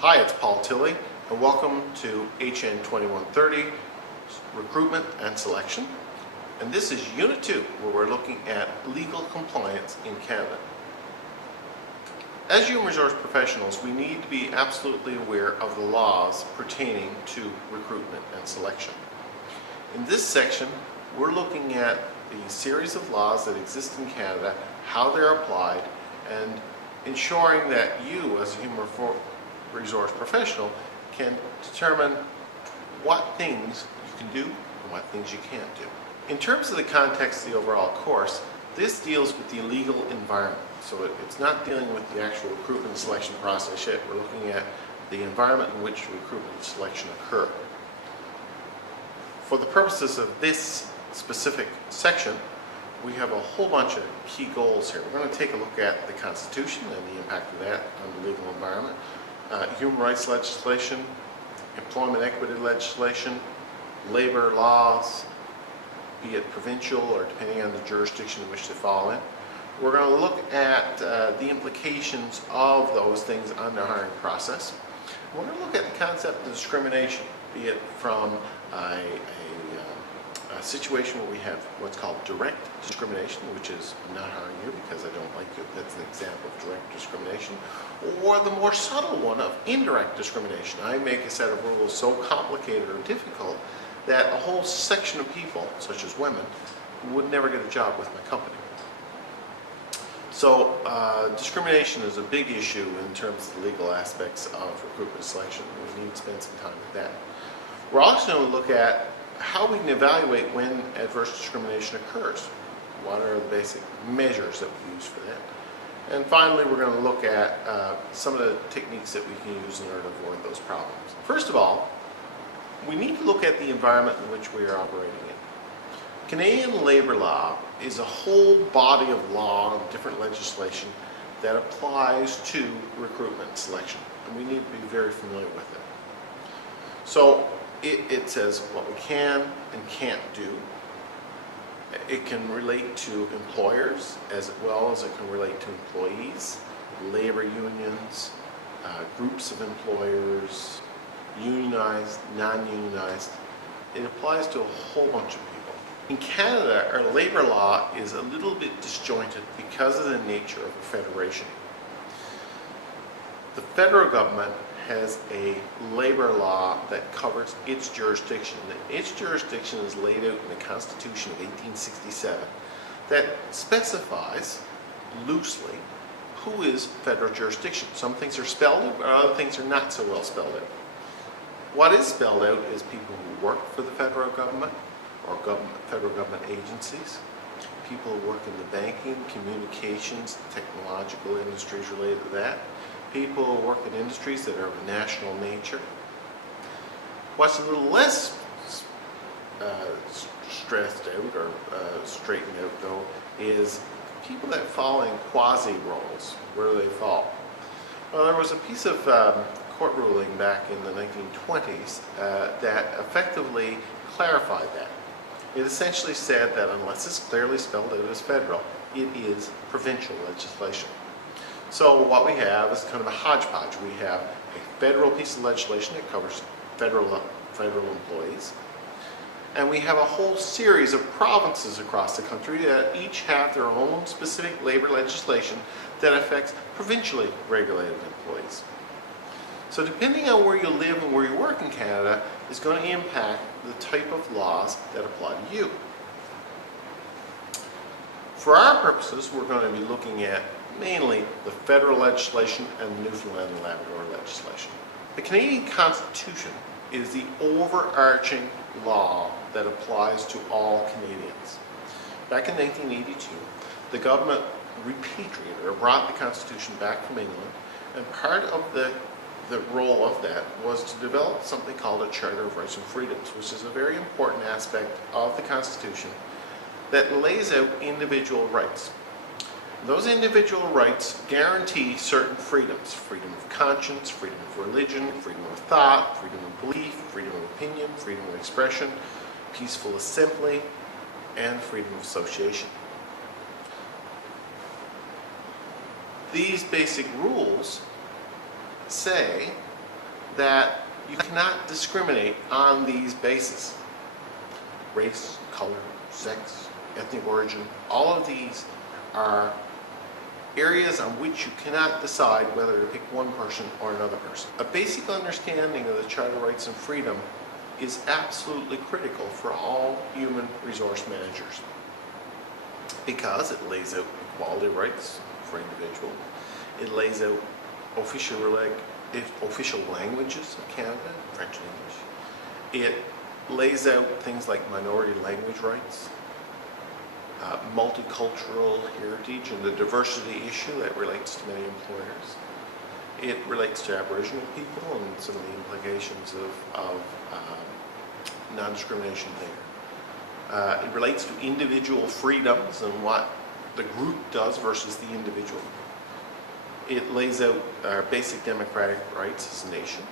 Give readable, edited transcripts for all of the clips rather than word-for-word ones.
Hi, it's Paul Tilley, and welcome to HN2130, Recruitment and Selection. And this is Unit 2, where we're looking at legal compliance in Canada. As human resource professionals, we need to be absolutely aware of the laws pertaining to recruitment and selection. In this section, we're looking at the series of laws that exist in Canada, how they're applied, and ensuring that you, as a human resource professional, can determine what things you can do and what things you can't do. In terms of the context of the overall course, this deals with the legal environment. So it's not dealing with the actual recruitment and selection process yet. We're looking at the environment in which recruitment and selection occur. For the purposes of this specific section, we have a whole bunch of key goals here. We're going to take a look at the Constitution and the impact of that on the legal environment, human rights legislation, employment equity legislation, labor laws, be it provincial or depending on the jurisdiction in which they fall in. We're going to look at the implications of those things on the hiring process. We're going to look at the concept of discrimination, be it from a situation where we have what's called direct discrimination, which is not hiring you because I don't like you. That's an example of direct discrimination. Or the more subtle one of indirect discrimination. I make a set of rules so complicated or difficult that a whole section of people, such as women, would never get a job with my company. So discrimination is a big issue in terms of the legal aspects of recruitment selection. We need to spend some time with that. We're also going to look at how we can evaluate when adverse discrimination occurs. What are the basic measures that we use for that? And finally, we're going to look at some of the techniques that we can use in order to avoid those problems. First of all, we need to look at the environment in which we are operating in. Canadian labor law is a whole body of law and different legislation that applies to recruitment and selection, and we need to be very familiar with it. So it says what we can and can't do. It can relate to employers as well as it can relate to employees, labor unions, groups of employers, unionized, non-unionized. It applies to a whole bunch of people. In Canada, our labor law is a little bit disjointed because of the nature of a federation. The federal government has a labor law that covers its jurisdiction. Its jurisdiction is laid out in the Constitution of 1867 that specifies loosely who is federal jurisdiction. Some things are spelled out, but other things are not so well spelled out. What is spelled out is people who work for the federal government or federal government agencies, people who work in the banking, communications, technological industries related to that, people who work in industries that are of a national nature. What's a little less stressed out or straightened out, though, is people that fall in quasi-roles. Where do they fall? Well, there was a piece of court ruling back in the 1920s that effectively clarified that. It essentially said that unless it's clearly spelled out as federal, it is provincial legislation. So what we have is kind of a hodgepodge. We have a federal piece of legislation that covers federal employees, and we have a whole series of provinces across the country that each have their own specific labor legislation that affects provincially regulated employees. So depending on where you live and where you work in Canada is going to impact the type of laws that apply to you. For our purposes, we're going to be looking at mainly the federal legislation and the Newfoundland and Labrador legislation. The Canadian Constitution is the overarching law that applies to all Canadians. Back in 1982, the government repatriated or brought the Constitution back from England, and part of the role of that was to develop something called a Charter of Rights and Freedoms, which is a very important aspect of the Constitution that lays out individual rights. Those individual rights guarantee certain freedoms: freedom of conscience, freedom of religion, freedom of thought, freedom of belief, freedom of opinion, freedom of expression, peaceful assembly, and freedom of association. These basic rules say that you cannot discriminate on these bases. Race, color, sex, ethnic origin, all of these are areas on which you cannot decide whether to pick one person or another person. A basic understanding of the Charter of Rights and Freedom is absolutely critical for all human resource managers because it lays out equality rights for individuals. It lays out official languages of Canada, French and English. It lays out things like minority language rights, multicultural heritage and the diversity issue that relates to many employers. It relates to Aboriginal people and some of the implications of non-discrimination there. It relates to individual freedoms and what the group does versus the individual. It lays out our basic democratic rights as a nation.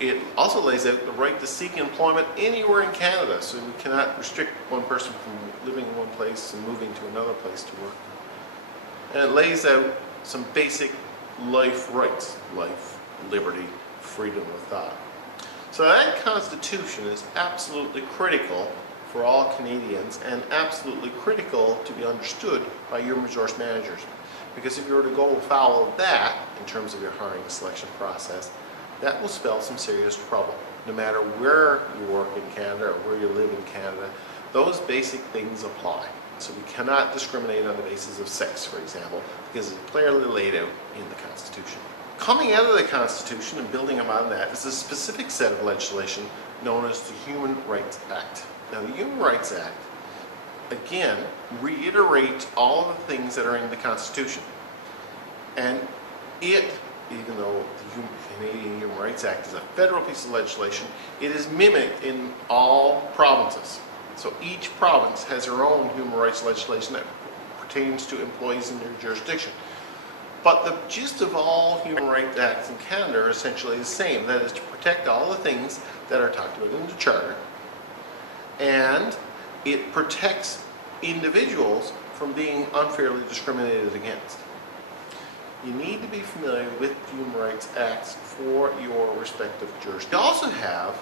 It also lays out the right to seek employment anywhere in Canada, so we cannot restrict one person from living in one place and moving to another place to work. And it lays out some basic life rights: life, liberty, freedom of thought. So that Constitution is absolutely critical for all Canadians and absolutely critical to be understood by human resource managers. Because if you were to go foul of that in terms of your hiring and selection process, that will spell some serious trouble. No matter where you work in Canada or where you live in Canada, those basic things apply. So we cannot discriminate on the basis of sex, for example, because it's clearly laid out in the Constitution. Coming out of the Constitution and building upon that is a specific set of legislation known as the Human Rights Act. Now, the Human Rights Act, again, reiterates all of the things that are in the Constitution. And it, even though the Canadian Human Rights Act is a federal piece of legislation, it is mimicked in all provinces. So each province has their own human rights legislation that pertains to employees in their jurisdiction. But the gist of all human rights acts in Canada are essentially the same. That is to protect all the things that are talked about in the Charter. And it protects individuals from being unfairly discriminated against. You need to be familiar with human rights acts for your respective jurisdictions. You also have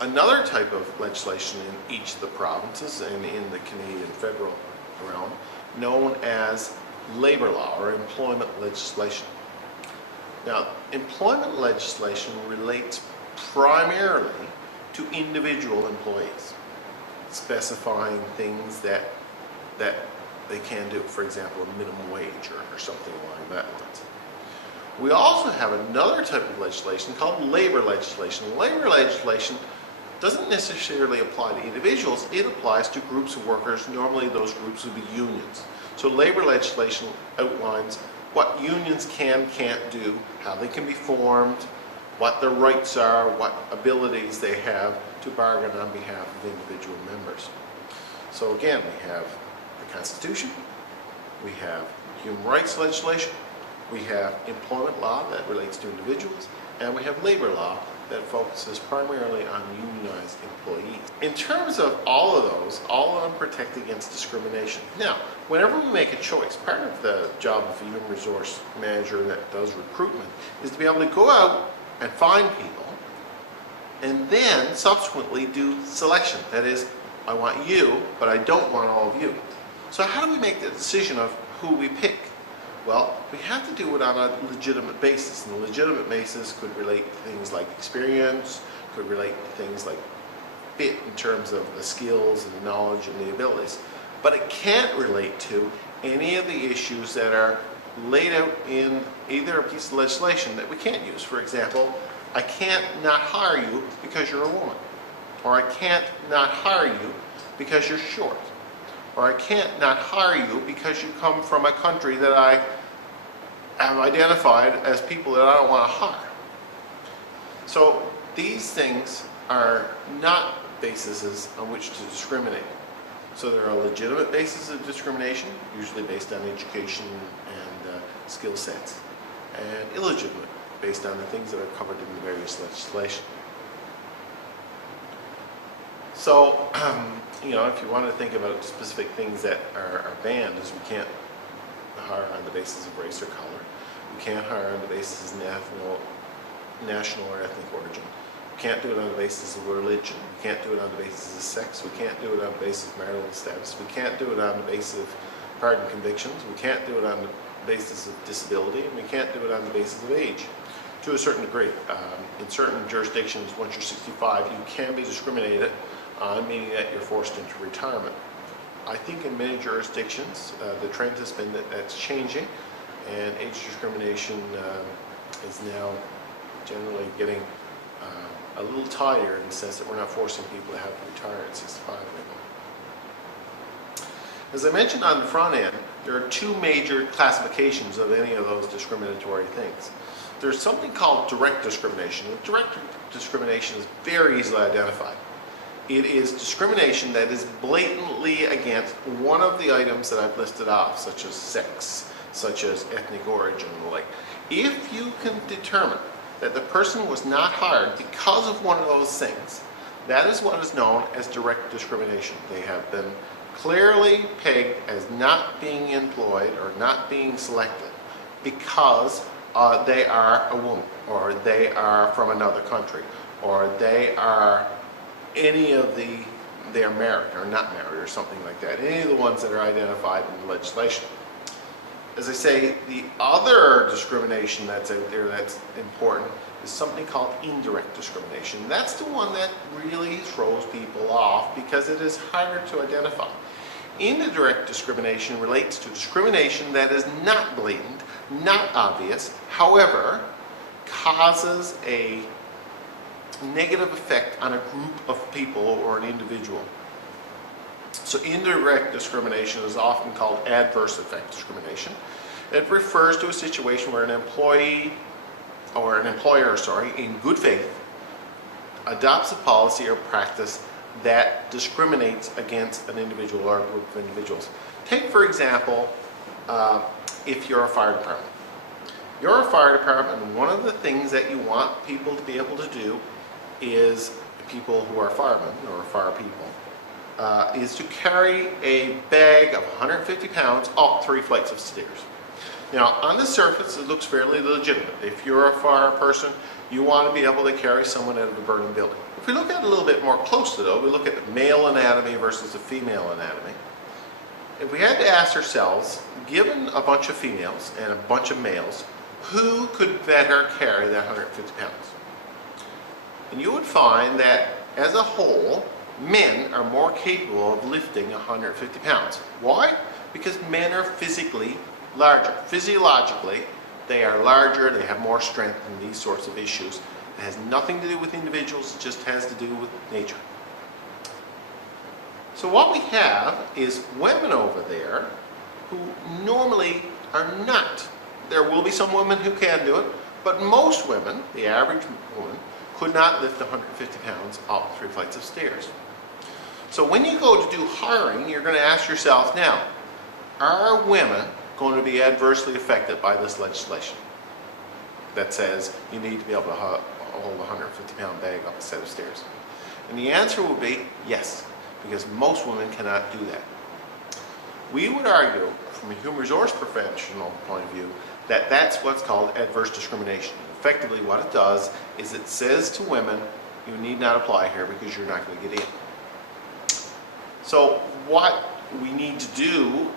another type of legislation in each of the provinces and in the Canadian federal realm known as labor law or employment legislation. Now, employment legislation relates primarily to individual employees, specifying things that they can do, for example, a minimum wage or something along that lines. We also have another type of legislation called labor legislation. Labor legislation doesn't necessarily apply to individuals, it applies to groups of workers. Normally those groups would be unions. So labor legislation outlines what unions can't do, how they can be formed, what their rights are, what abilities they have to bargain on behalf of individual members. So again, we have the Constitution, we have human rights legislation, we have employment law that relates to individuals, and we have labor law that focuses primarily on unionized employees. In terms of all of those, all of them protect against discrimination. Now, whenever we make a choice, part of the job of a human resource manager that does recruitment is to be able to go out and find people and then subsequently do selection. That is, I want you, but I don't want all of you. So how do we make the decision of who we pick? Well, we have to do it on a legitimate basis, and the legitimate basis could relate to things like experience, could relate to things like fit in terms of the skills and the knowledge and the abilities. But it can't relate to any of the issues that are laid out in either a piece of legislation that we can't use. For example, I can't not hire you because you're a woman, or I can't not hire you because you're short, or I can't not hire you because you come from a country that I have identified as people that I don't want to hire. So these things are not bases on which to discriminate. So there are legitimate bases of discrimination, usually based on education and skill sets, and illegitimate, based on the things that are covered in the various legislation. So, if you want to think about specific things that are banned, is we can't hire on the basis of race or color. We can't hire on the basis of national or ethnic origin. We can't do it on the basis of religion. We can't do it on the basis of sex. We can't do it on the basis of marital status. We can't do it on the basis of prior convictions. We can't do it on the basis of disability. And we can't do it on the basis of age. To a certain degree. In certain jurisdictions, once you're 65, you can be discriminated on, meaning that you're forced into retirement. I think in many jurisdictions, the trend has been that that's changing, and age discrimination is now generally getting a little tighter in the sense that we're not forcing people to have to retire at 65 anymore. As I mentioned on the front end, there are two major classifications of any of those discriminatory things. There's something called direct discrimination. And direct discrimination is very easily identified. It is discrimination that is blatantly against one of the items that I've listed off, such as sex, such as ethnic origin, and the like. If you can determine that the person was not hired because of one of those things, that is what is known as direct discrimination. They have been clearly pegged as not being employed or not being selected because they are a woman, or they are from another country, or they are any of they're married or not married or something like that. Any of the ones that are identified in the legislation. As I say, the other discrimination that's out there that's important is something called indirect discrimination. That's the one that really throws people off because it is harder to identify. Indirect discrimination relates to discrimination that is not blatant, not obvious, however, causes a negative effect on a group of people or an individual. So indirect discrimination is often called adverse effect discrimination. It refers to a situation where an employer, in good faith, adopts a policy or practice that discriminates against an individual or a group of individuals. Take, for example, if you're a fire department. You're a fire department, and one of the things that you want people to be able to do is, people who are firemen or fire people, is to carry a bag of 150 pounds up 3 flights of stairs. Now, on the surface, it looks fairly legitimate. If you're a fire person, you want to be able to carry someone out of a burning building. If we look at it a little bit more closely, though, we look at the male anatomy versus the female anatomy. If we had to ask ourselves, given a bunch of females and a bunch of males, who could better carry that 150 pounds? And you would find that, as a whole, men are more capable of lifting 150 pounds. Why? Because men are physically larger. Physiologically, they are larger, they have more strength in these sorts of issues. It has nothing to do with individuals, it just has to do with nature. So what we have is women over there who normally are not. There will be some women who can do it, but most women, the average woman, could not lift 150 pounds up 3 flights of stairs. So when you go to do hiring, you're going to ask yourself now, are women going to be adversely affected by this legislation that says you need to be able to hold a 150-pound bag up a set of stairs? And the answer will be yes, because most women cannot do that. We would argue, from a human resource professional point of view, that that's what's called adverse discrimination. Effectively, what it does is it says to women, you need not apply here because you're not going to get in. So what we need to do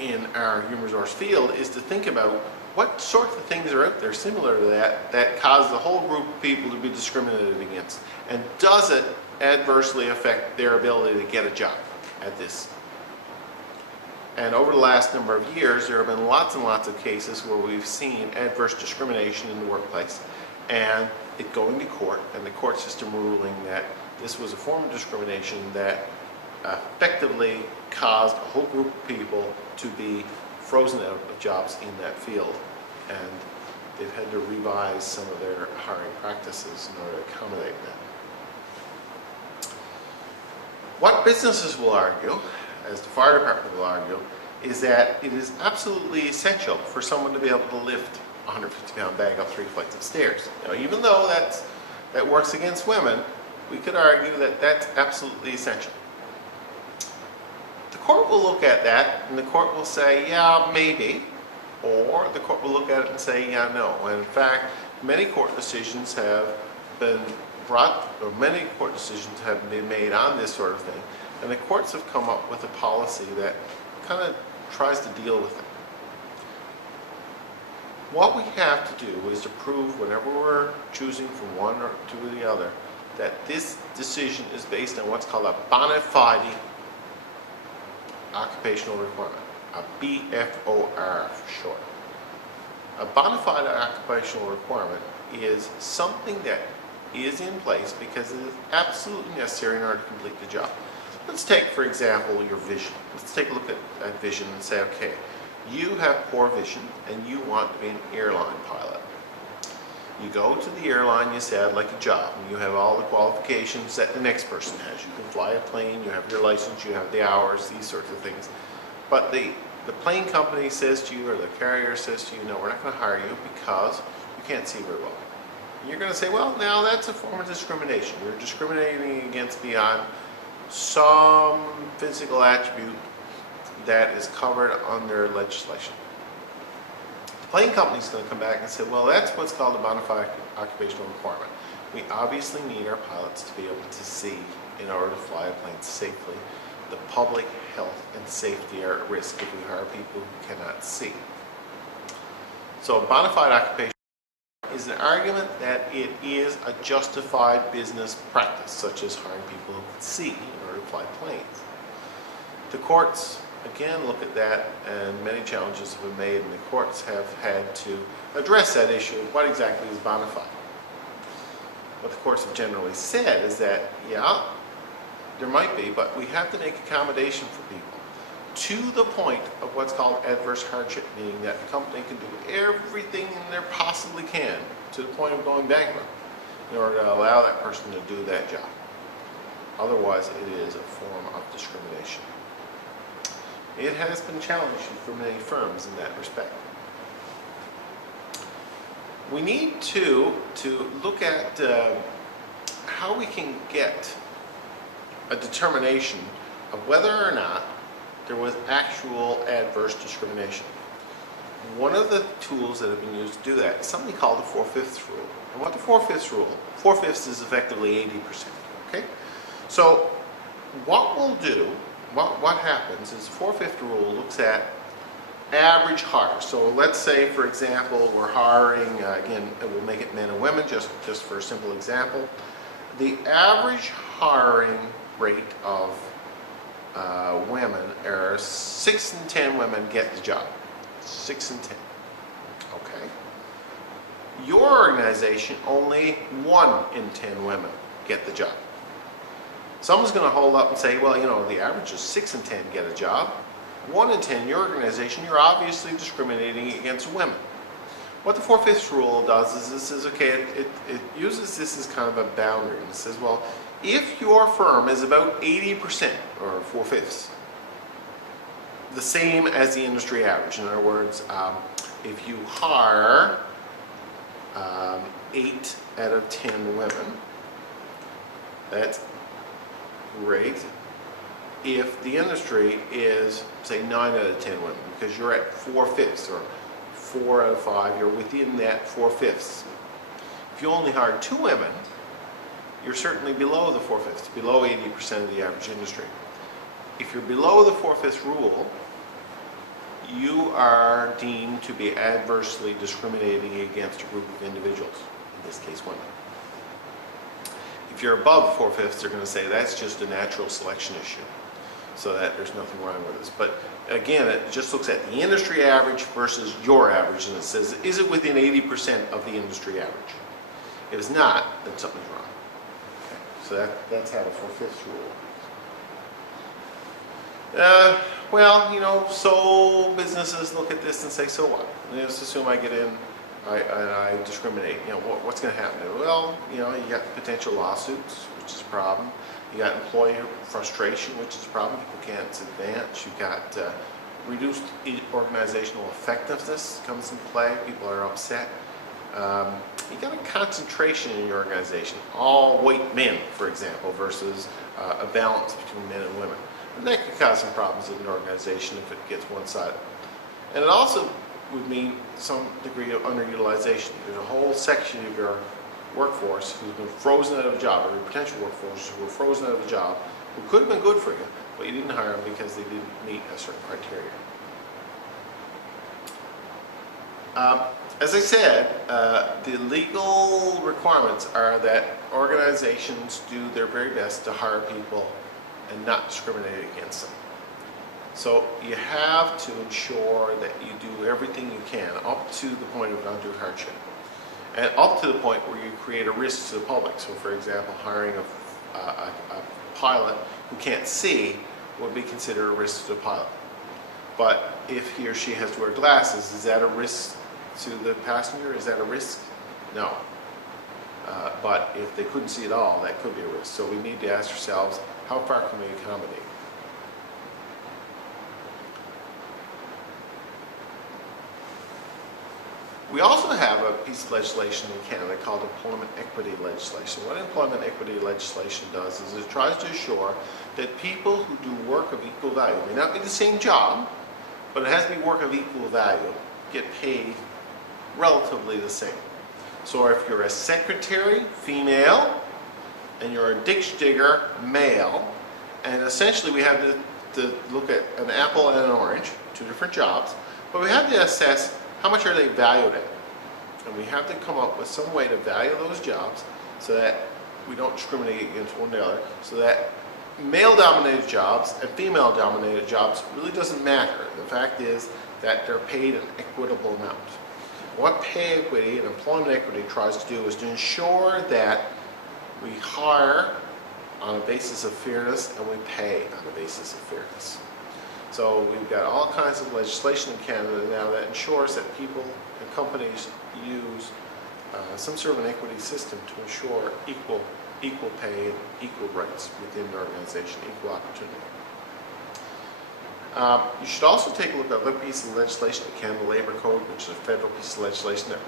in our human resource field is to think about what sorts of things are out there similar to that cause the whole group of people to be discriminated against, and does it adversely affect their ability to get a job at this. And over the last number of years, there have been lots and lots of cases where we've seen adverse discrimination in the workplace, and it going to court, and the court system ruling that this was a form of discrimination that effectively caused a whole group of people to be frozen out of jobs in that field, and they've had to revise some of their hiring practices in order to accommodate that. What businesses will argue, as the fire department will argue, is that it is absolutely essential for someone to be able to lift a 150-pound bag up 3 flights of stairs. Now, even though that works against women, we could argue that that's absolutely essential. The court will look at that, and the court will say, yeah, maybe, or the court will look at it and say, yeah, no. And in fact, many court decisions have been brought, or many court decisions have been made on this sort of thing, and the courts have come up with a policy that kind of tries to deal with it. What we have to do is to prove, whenever we're choosing from one or two or the other, that this decision is based on what's called a bona fide occupational requirement, a BFOR for short. A bona fide occupational requirement is something that is in place because it is absolutely necessary in order to complete the job. Let's take, for example, your vision. Let's take a look at vision and say, okay, you have poor vision and you want to be an airline pilot. You go to the airline, you say, I'd like a job. And you have all the qualifications that the next person has. You can fly a plane, you have your license, you have the hours, these sorts of things. But the plane company says to you, or the carrier says to you, no, we're not going to hire you because you can't see very well. And you're going to say, well, now that's a form of discrimination. You're discriminating against me on some physical attribute that is covered under legislation. The plane company is going to come back and say, well, that's what's called a bona fide occupational requirement. We obviously need our pilots to be able to see in order to fly a plane safely. The public health and safety are at risk if we hire people who cannot see. So a bona fide occupation is an argument that it is a justified business practice, such as hiring people who can see in order to fly planes. The courts, again, look at that, and many challenges have been made, and the courts have had to address that issue of what exactly is bona fide. What the courts have generally said is that, yeah, there might be, but we have to make accommodation for people to the point of what's called adverse hardship, meaning that the company can do everything they possibly can to the point of going bankrupt in order to allow that person to do that job. Otherwise, it is a form of discrimination. It has been challenging for many firms in that respect. We need to look at how we can get a determination of whether or not there was actual adverse discrimination. One of the tools that have been used to do that is something called the 4/5 rule. And what the 4/5 rule, 4/5 is effectively 80%, okay? So what we'll do, what happens is the 4/5 rule looks at average hire. So let's say, for example, we're hiring, again, we'll make it men and women, just for a simple example. The average hiring rate of women are 6 in 10 women get the job. 6 in 10. Okay. Your organization, only 1 in 10 women get the job. Someone's going to hold up and say, well, you know, the average is 6 in 10 get a job. 1 in 10 in your organization, you're obviously discriminating against women. What the 4/5 rule does is this is, okay, it uses this as kind of a boundary. And it says, well, if your firm is about 80%, or 4/5, the same as the industry average, in other words, if you hire 8 out of 10 women, that's great. If the industry is, say, 9 out of 10 women, because you're at 4/5, or 4 out of 5, you're within that 4/5. If you only hire 2 women, you're certainly below the 4/5, below 80% of the average industry. If you're below the 4/5 rule, you are deemed to be adversely discriminating against a group of individuals, in this case women. If you're above 4/5, they're going to say that's just a natural selection issue, so that there's nothing wrong with this. But again, it just looks at the industry average versus your average, and it says, is it within 80% of the industry average? If it's not, then something's wrong. Okay. So that's how the 4/5 rule. Well, you know, so businesses look at this and say, so what? Let's assume I get in, I discriminate. You know, what's going to happen? Well, you know, you got potential lawsuits, which is a problem. You got employee frustration, which is a problem. People can't advance. You've got reduced organizational effectiveness comes into play. People are upset. You got a concentration in your organization, all white men, for example, versus a balance between men and women. And that could cause some problems in an organization if it gets one-sided. And it also would mean some degree of underutilization. There's a whole section of your workforce who's been frozen out of a job, or your potential workforce who were frozen out of a job, who could have been good for you, but you didn't hire them because they didn't meet a certain criteria. As I said, the legal requirements are that organizations do their very best to hire people and not discriminate against them. So you have to ensure that you do everything you can up to the point of undue hardship, and up to the point where you create a risk to the public. So for example, hiring a pilot who can't see would be considered a risk to the pilot. But if he or she has to wear glasses, is that a risk to the passenger? Is that a risk? No. But if they couldn't see at all, that could be a risk. So we need to ask ourselves, how far can we accommodate? We also have a piece of legislation in Canada called employment equity legislation. What employment equity legislation does is it tries to assure that people who do work of equal value, it may not be the same job, but it has to be work of equal value, get paid relatively the same. So if you're a secretary, female, and you're a ditch digger, male, and essentially we have to look at an apple and an orange, two different jobs, but we have to assess how much are they valued at. And we have to come up with some way to value those jobs so that we don't discriminate against one another, so that male-dominated jobs and female-dominated jobs really doesn't matter. The fact is that they're paid an equitable amount. What pay equity and employment equity tries to do is to ensure that we hire on a basis of fairness and we pay on a basis of fairness. So we've got all kinds of legislation in Canada now that ensures that people and companies use some sort of an equity system to ensure equal pay and equal rights within the organization, equal opportunity. You should also take a look at another piece of legislation, the Canada Labour Code, which is a federal piece of legislation that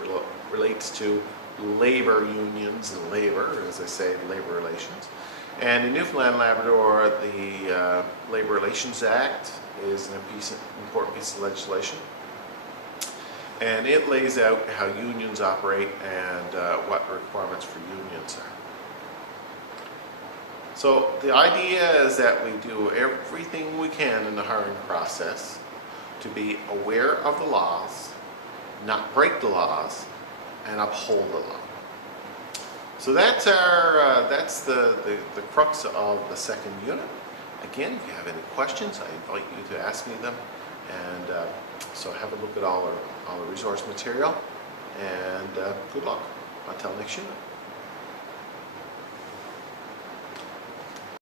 relates to labor unions and labor, as I say, labor relations. And in Newfoundland and Labrador, the Labor Relations Act is an important piece of legislation. And it lays out how unions operate and what the requirements for unions are. So the idea is that we do everything we can in the hiring process to be aware of the laws, not break the laws, and uphold the law. So that's the crux of the second unit. Again, if you have any questions, I invite you to ask me them. And so have a look at all the resource material. And good luck until next unit.